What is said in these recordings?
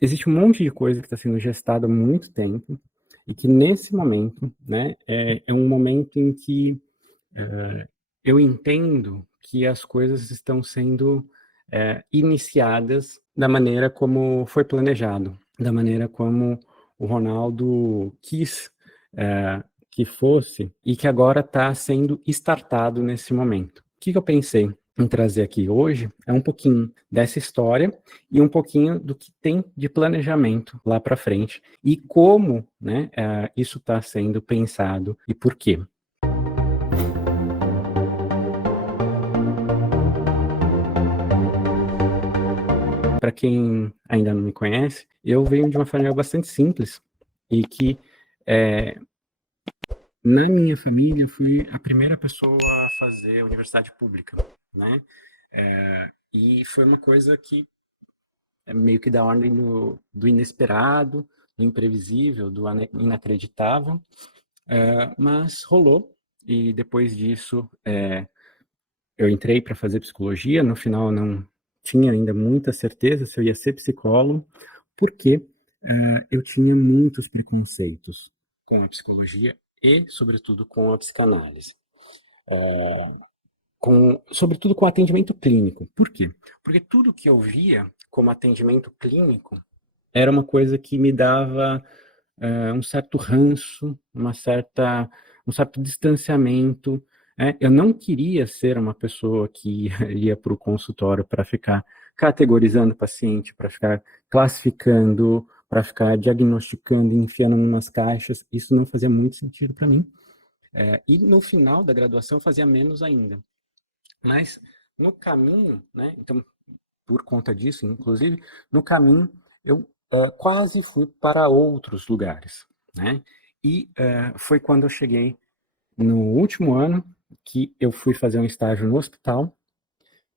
existe um monte de coisa que está sendo gestada há muito tempo e que nesse momento, né, é um momento em que eu entendo que as coisas estão sendo iniciadas da maneira como foi planejado, da maneira como o Ronaldo quis que fosse e que agora está sendo startado nesse momento. O que eu pensei em trazer aqui hoje é um pouquinho dessa história e um pouquinho do que tem de planejamento lá para frente e como, né, isso está sendo pensado e por quê. Para quem ainda não me conhece, eu venho de uma família bastante simples e que na minha família fui a primeira pessoa a fazer universidade pública, né? E foi uma coisa que é meio que da ordem do inesperado, do imprevisível, do inacreditável, mas rolou. E depois disso, eu entrei para fazer psicologia. No final, não tinha ainda muita certeza se eu ia ser psicólogo, porque eu tinha muitos preconceitos com a psicologia e, sobretudo, com a psicanálise. Sobretudo com atendimento clínico. Por quê? Porque tudo que eu via como atendimento clínico era uma coisa que me dava um certo ranço, um certo distanciamento. Eu não queria ser uma pessoa que ia para o consultório para ficar categorizando o paciente, para ficar classificando, para ficar diagnosticando, enfiando em umas caixas. Isso não fazia muito sentido para mim. E no final da graduação fazia menos ainda. Mas no caminho, né, então, por conta disso, inclusive, no caminho eu quase fui para outros lugares, né? E foi quando eu cheguei no último ano que eu fui fazer um estágio no hospital.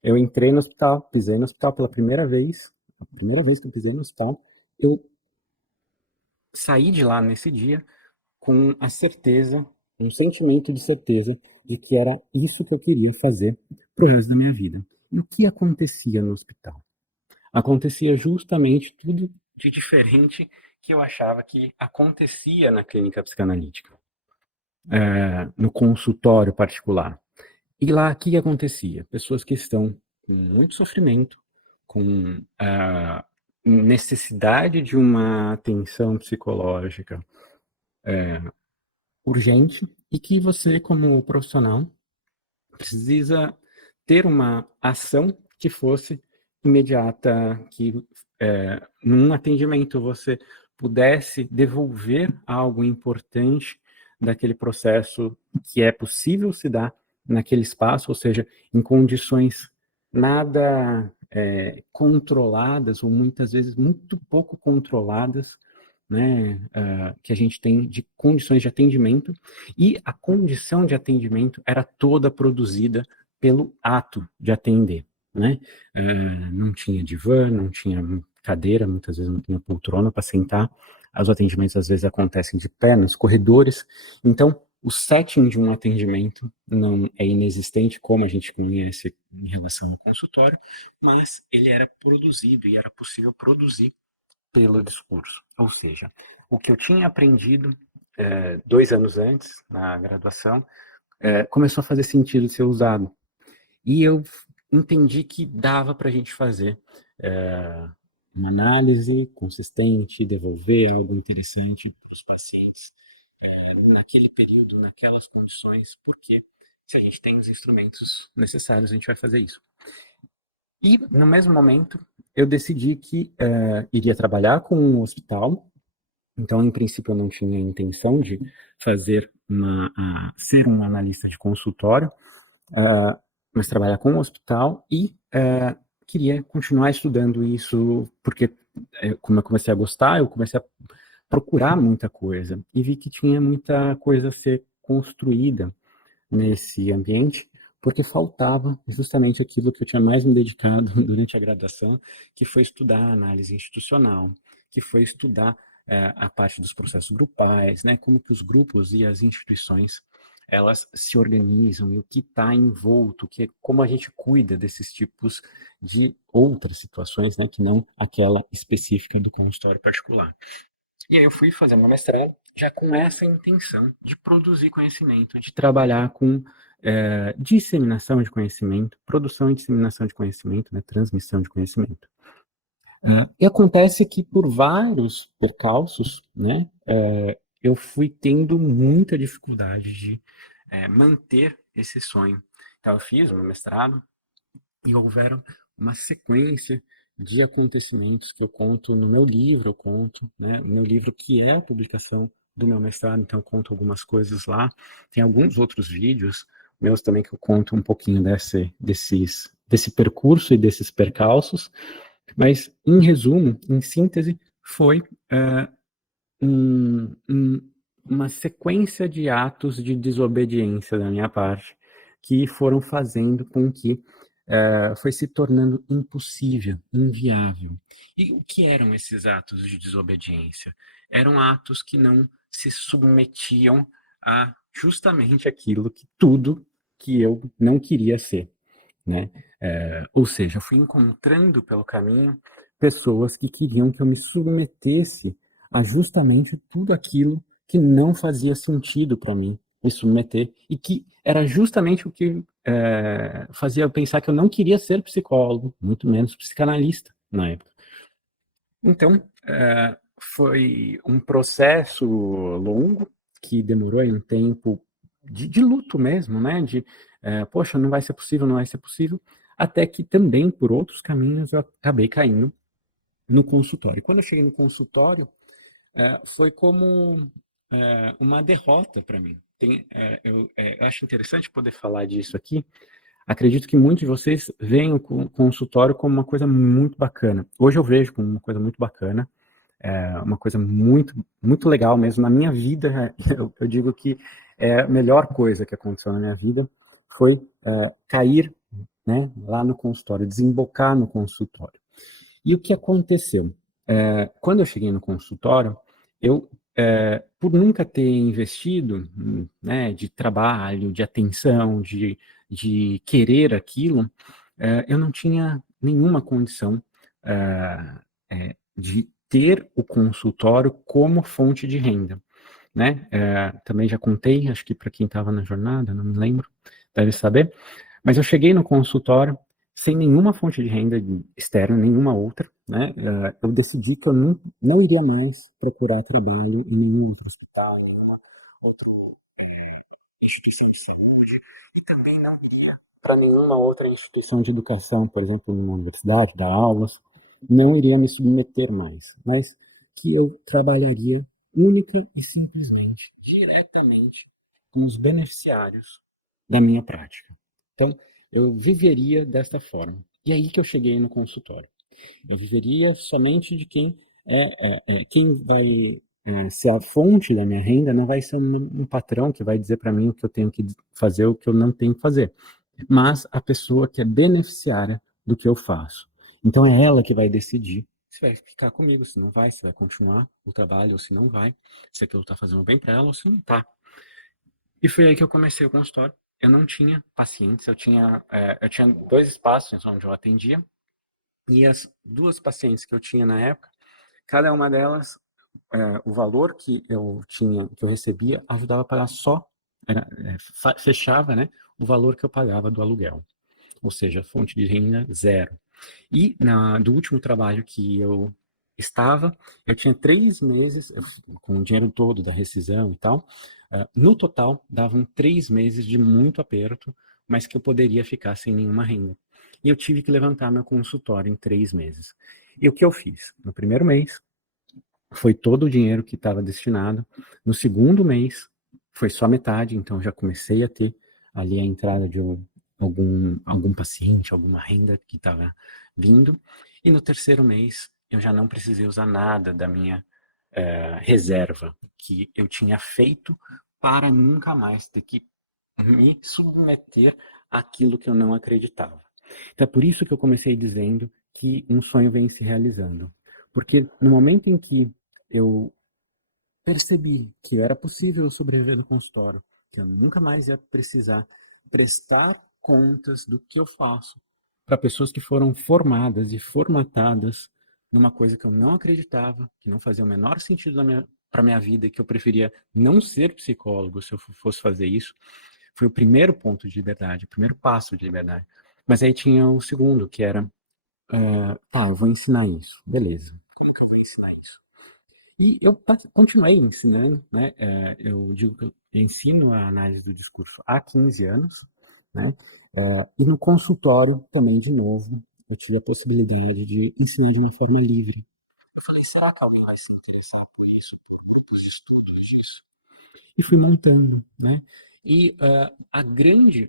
Eu entrei no hospital, pisei no hospital pela primeira vez, a primeira vez que eu pisei no hospital, eu saí de lá nesse dia com a certeza, um sentimento de certeza de que era isso que eu queria fazer pro resto da minha vida. E o que acontecia no hospital? Acontecia justamente tudo de diferente que eu achava que acontecia na clínica psicanalítica, no consultório particular. E lá, o que acontecia? Pessoas que estão com muito sofrimento, com necessidade de uma atenção psicológica urgente e que você, como profissional, precisa ter uma ação que fosse imediata, que num atendimento você pudesse devolver algo importante daquele processo que é possível se dar naquele espaço, ou seja, em condições nada controladas, ou muitas vezes muito pouco controladas, né, que a gente tem de condições de atendimento, e a condição de atendimento era toda produzida pelo ato de atender, né? Não tinha divã, não tinha cadeira, muitas vezes não tinha poltrona para sentar, os atendimentos às vezes acontecem de pé, nos corredores, então o setting de um atendimento não é inexistente, como a gente conhece em relação ao consultório, mas ele era produzido e era possível produzir pelo discurso. Ou seja, o que eu tinha aprendido 2 anos antes, na graduação, começou a fazer sentido ser usado. E eu entendi que dava para a gente fazer uma análise consistente, devolver algo interessante para os pacientes naquele período, naquelas condições, porque se a gente tem os instrumentos necessários, a gente vai fazer isso. E, no mesmo momento, eu decidi que iria trabalhar com um hospital. Então, em princípio, eu não tinha intenção de ser um analista de consultório, mas trabalhar com um hospital e queria continuar estudando isso, porque como eu comecei a gostar, eu comecei a procurar muita coisa e vi que tinha muita coisa a ser construída nesse ambiente, porque faltava justamente aquilo que eu tinha mais me dedicado durante a graduação, que foi estudar a análise institucional, que foi estudar a parte dos processos grupais, né, como que os grupos e as instituições elas se organizam e o que está envolto, que é como a gente cuida desses tipos de outras situações, né, que não aquela específica do consultório particular. E aí eu fui fazer meu mestrado já com essa intenção de produzir conhecimento, de trabalhar com disseminação de conhecimento, produção e disseminação de conhecimento, né, transmissão de conhecimento. E acontece que por vários percalços, né, eu fui tendo muita dificuldade de manter esse sonho. Então eu fiz o meu mestrado, e houveram uma sequência de acontecimentos que eu conto no meu livro, eu conto, né, no meu livro que é a publicação do meu mestrado, então eu conto algumas coisas lá. Tem alguns outros vídeos meus também que eu conto um pouquinho desse percurso e desses percalços, mas em resumo, em síntese, foi uh, um, um, uma sequência de atos de desobediência da minha parte que foram fazendo com que foi se tornando impossível, inviável. E o que eram esses atos de desobediência? Eram atos que não se submetiam a justamente aquilo que tudo que eu não queria ser, né? Ou seja, eu fui encontrando pelo caminho pessoas que queriam que eu me submetesse a justamente tudo aquilo que não fazia sentido para mim me submeter e que era justamente o que fazia eu pensar que eu não queria ser psicólogo, muito menos psicanalista na época. Então, foi um processo longo que demorou um tempo de luto mesmo, né? Poxa, não vai ser possível, não vai ser possível, até que também por outros caminhos eu acabei caindo no consultório. Quando eu cheguei no consultório, foi como uma derrota para mim. Eu acho interessante poder falar disso aqui. Acredito que muitos de vocês veem o consultório como uma coisa muito bacana. Hoje eu vejo como uma coisa muito bacana, uma coisa muito, muito legal mesmo. Na minha vida, eu digo que a melhor coisa que aconteceu na minha vida foi cair, né, lá no consultório, desembocar no consultório. E o que aconteceu? Quando eu cheguei no consultório, eu, por nunca ter investido, né, de trabalho, de atenção, de querer aquilo, eu não tinha nenhuma condição de ter o consultório como fonte de renda, né? Também já contei, acho que para quem estava na jornada, não me lembro, deve saber, mas eu cheguei no consultório sem nenhuma fonte de renda externa, nenhuma outra, né? Eu decidi que eu não iria mais procurar trabalho em nenhum outro hospital, nenhuma outra instituição de saúde, e também não iria para nenhuma outra instituição de educação, por exemplo, numa universidade, dar aulas, não iria me submeter mais, mas que eu trabalharia única e simplesmente, diretamente com os beneficiários da minha prática. Então, eu viveria desta forma. E aí que eu cheguei no consultório. Eu viveria somente de quem vai ser a fonte da minha renda, não vai ser um patrão que vai dizer para mim o que eu tenho que fazer, o que eu não tenho que fazer, mas a pessoa que é beneficiária do que eu faço. Então é ela que vai decidir se vai ficar comigo, se não vai, se vai continuar o trabalho ou se não vai, se aquilo está fazendo bem para ela ou se não está. E foi aí que eu comecei o consultório. Eu não tinha pacientes, eu tinha 2 espaços onde eu atendia, e as 2 pacientes que eu tinha na época, cada uma delas, o valor que eu tinha, que eu recebia, ajudava a pagar só, fechava, né, o valor que eu pagava do aluguel. Ou seja, fonte de renda zero. E do último trabalho que eu estava, eu tinha 3 meses, com o dinheiro todo da rescisão e tal, no total davam 3 meses de muito aperto, mas que eu poderia ficar sem nenhuma renda. E eu tive que levantar meu consultório em 3 meses. E o que eu fiz? No primeiro mês, foi todo o dinheiro que estava destinado. No segundo mês, foi só metade, então já comecei a ter ali a entrada de algum paciente, alguma renda que estava vindo. E no terceiro mês, eu já não precisei usar nada da minha reserva que eu tinha feito para nunca mais ter que me submeter àquilo que eu não acreditava. Então é por isso que eu comecei dizendo que um sonho vem se realizando. Porque no momento em que eu percebi que era possível sobreviver no consultório, que eu nunca mais ia precisar prestar contas do que eu faço para pessoas que foram formadas e formatadas numa coisa que eu não acreditava, que não fazia o menor sentido para minha vida, que eu preferia não ser psicólogo se eu fosse fazer isso. Foi o primeiro ponto de liberdade, o primeiro passo de liberdade. Mas aí tinha o segundo, que era, tá, eu vou ensinar isso, beleza. Como é que eu vou ensinar isso? E eu continuei ensinando, né? Eu digo que eu ensino a análise do discurso há 15 anos, né? E no consultório também, de novo, eu tive a possibilidade de ensinar de uma forma livre. Eu falei, será que alguém vai se interessar por isso, dos estudos disso? E fui montando, né? E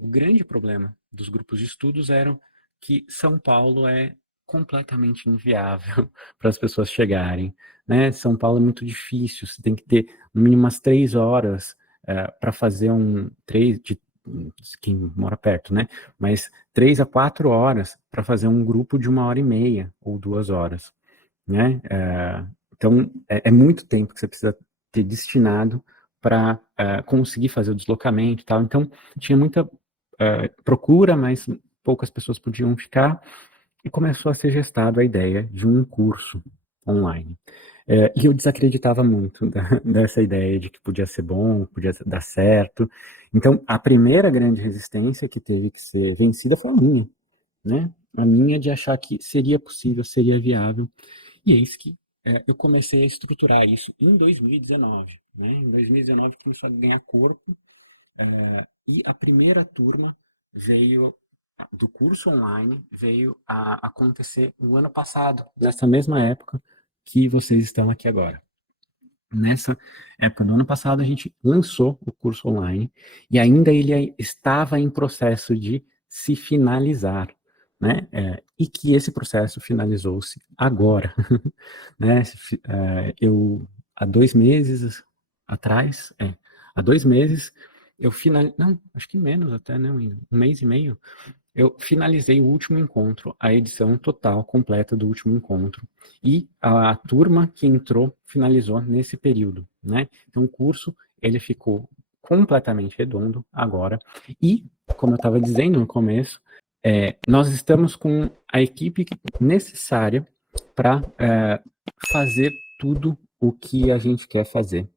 o grande problema dos grupos de estudos era que São Paulo é completamente inviável para as pessoas chegarem, né? São Paulo é muito difícil, você tem que ter no mínimo umas 3 horas para fazer quem mora perto, né? Mas 3 a 4 horas para fazer um grupo de 1 hora e meia ou 2 horas, né? Então, é muito tempo que você precisa ter destinado para conseguir fazer o deslocamento e tal. Então, tinha muita procura, mas poucas pessoas podiam ficar, e começou a ser gestada a ideia de um curso online. E eu desacreditava muito dessa ideia de que podia ser bom, podia dar certo. Então, a primeira grande resistência que teve que ser vencida foi a minha, né? A minha de achar que seria possível, seria viável. E é isso que eu comecei a estruturar isso em 2019. Né? Em 2019 começou a ganhar corpo, e a primeira turma veio do curso online, veio a acontecer no ano passado, nessa mesma época que vocês estão aqui agora. Nessa época do ano passado, a gente lançou o curso online e ainda ele estava em processo de se finalizar, né? E que esse processo finalizou-se agora, né? Eu, há 2 meses atrás, há 2 meses, não, acho que menos até, não, 1 mês e meio, eu finalizei o último encontro, a edição total, completa do último encontro. E a turma que entrou finalizou nesse período, né? Então, o curso, ele ficou completamente redondo agora. E, como eu estava dizendo no começo, nós estamos com a equipe necessária para fazer tudo o que a gente quer fazer.